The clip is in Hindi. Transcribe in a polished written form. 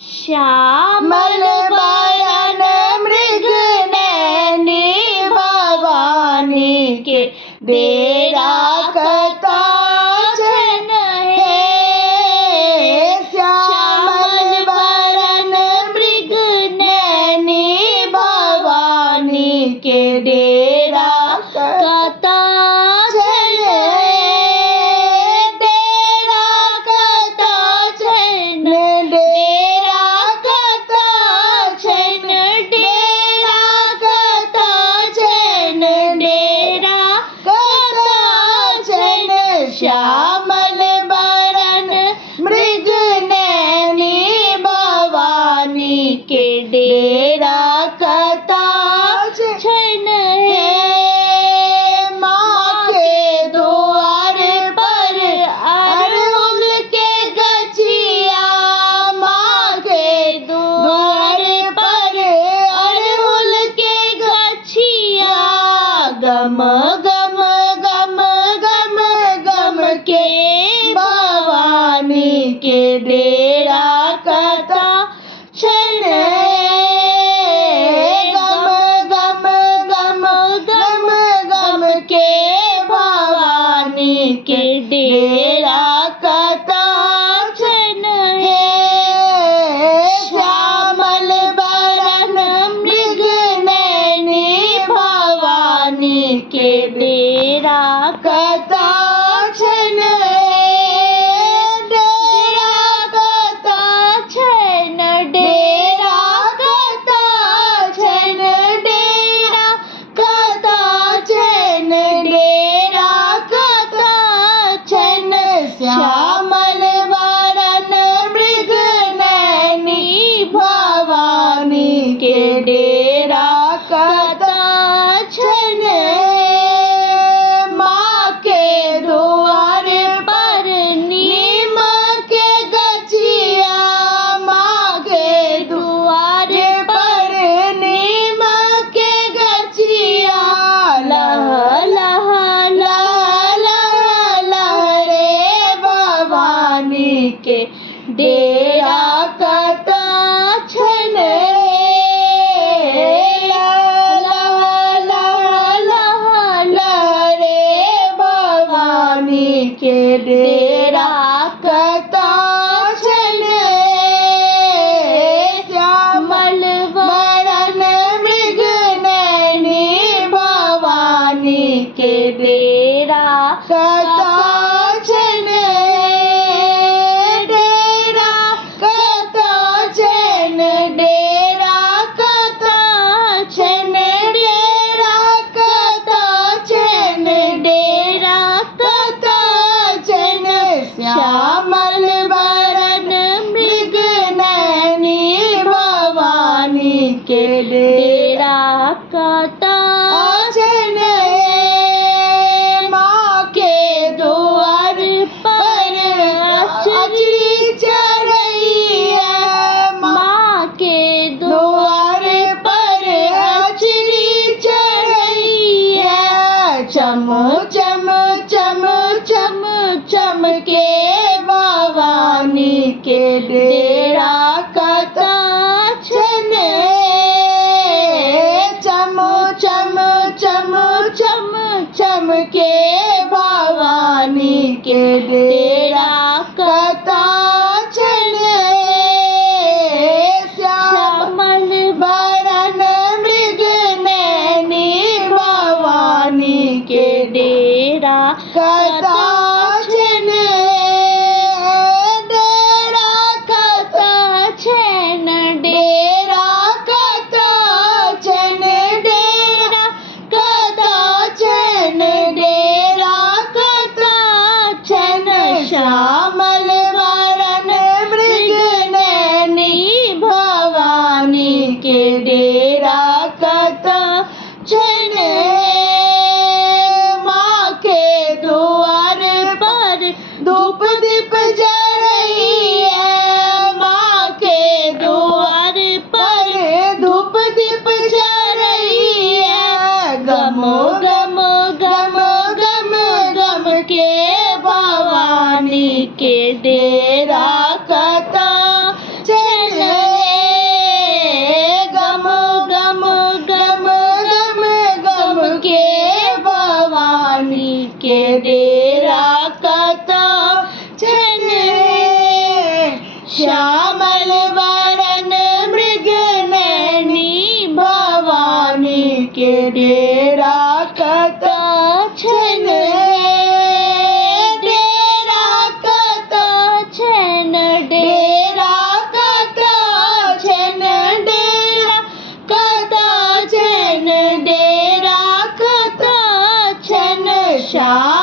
श्यामल बरन मृग नैनी भवानी के डेरा कथा छन है। श्यामल बरन मृग नैनी भवानी के डेरा कथा छन है। डेरा कथा छन, डेरा कथा छन, डेरा कथा छन, डेरा कथा छन। श्यामल बरन मृग नैनी भवानी के डेरा कथा छन है। माँ के द्वार पर अड़हुल के गछिया, माँ के द्वार पर अड़हुल के गछिया, गम गम गम गम गम के भवानी के डेरा कथा छन है। गम गम गम गम गम के भवानी के डेरा कथा छन है। श्यामल बरन मृग नैनी भवानी के डेरा कथा छन है। डेरा कथा छन, डेरा कथा छन, डेरा कथा छन, डेरा कथा छन। श्यामल बरन मृग नैनी भवानी के डेरा कथा छन है। माँ के द्वार पर नीम के गछिया, माँ के द्वार पर नीम के गछिया, लह लह लह लह लह रे भवानी के डेरा कथा छन है। लह लह लह लह रे भवानी के डेरा कथा छन है। श्यामल बरन मृग नैनी भवानी के डेरा कथा छन है। डेरा कथा छन, डेरा कथा छन, डेरा कथा छन, डेरा कथा छन। श्यामल बरन मृग नैनी भवानी के डेरा कथा छन है। माँ के द्वार पर अचरी चढ़ई है, माँ के द्वार पर अचरी चढ़ई है। चम चम चम चम चम के भवानी के डेरा कथा छन है। चम चम चम चम चम के भवानी के डेरा कथा छन है। श्यामल बरन मृग नैनी भवानी के डेरा कथा छन है। डेरा कथा छन, डेरा कथा छन, डेरा कथा छन, डेरा कथा छन। श्यामल वरण मृग नैनी भवानी के डेरा कता छन डेरा कता छन डेरा कता छन डेरा कता छन डेरा कता छन श्याम